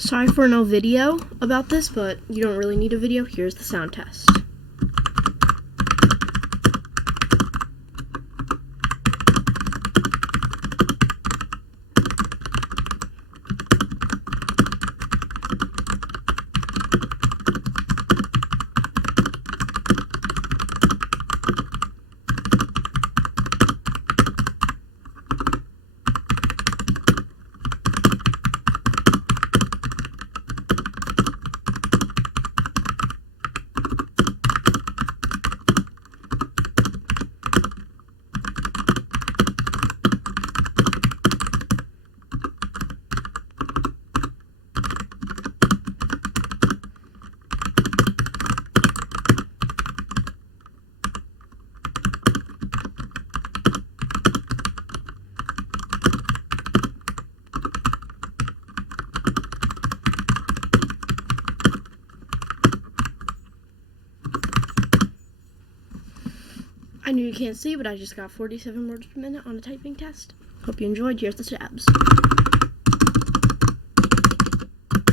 Sorry for no video about this, but you don't really need a video. Here's the sound test. I know you can't see, but I just got 47 words per minute on a typing test. Hope you enjoyed. Here's the tabs.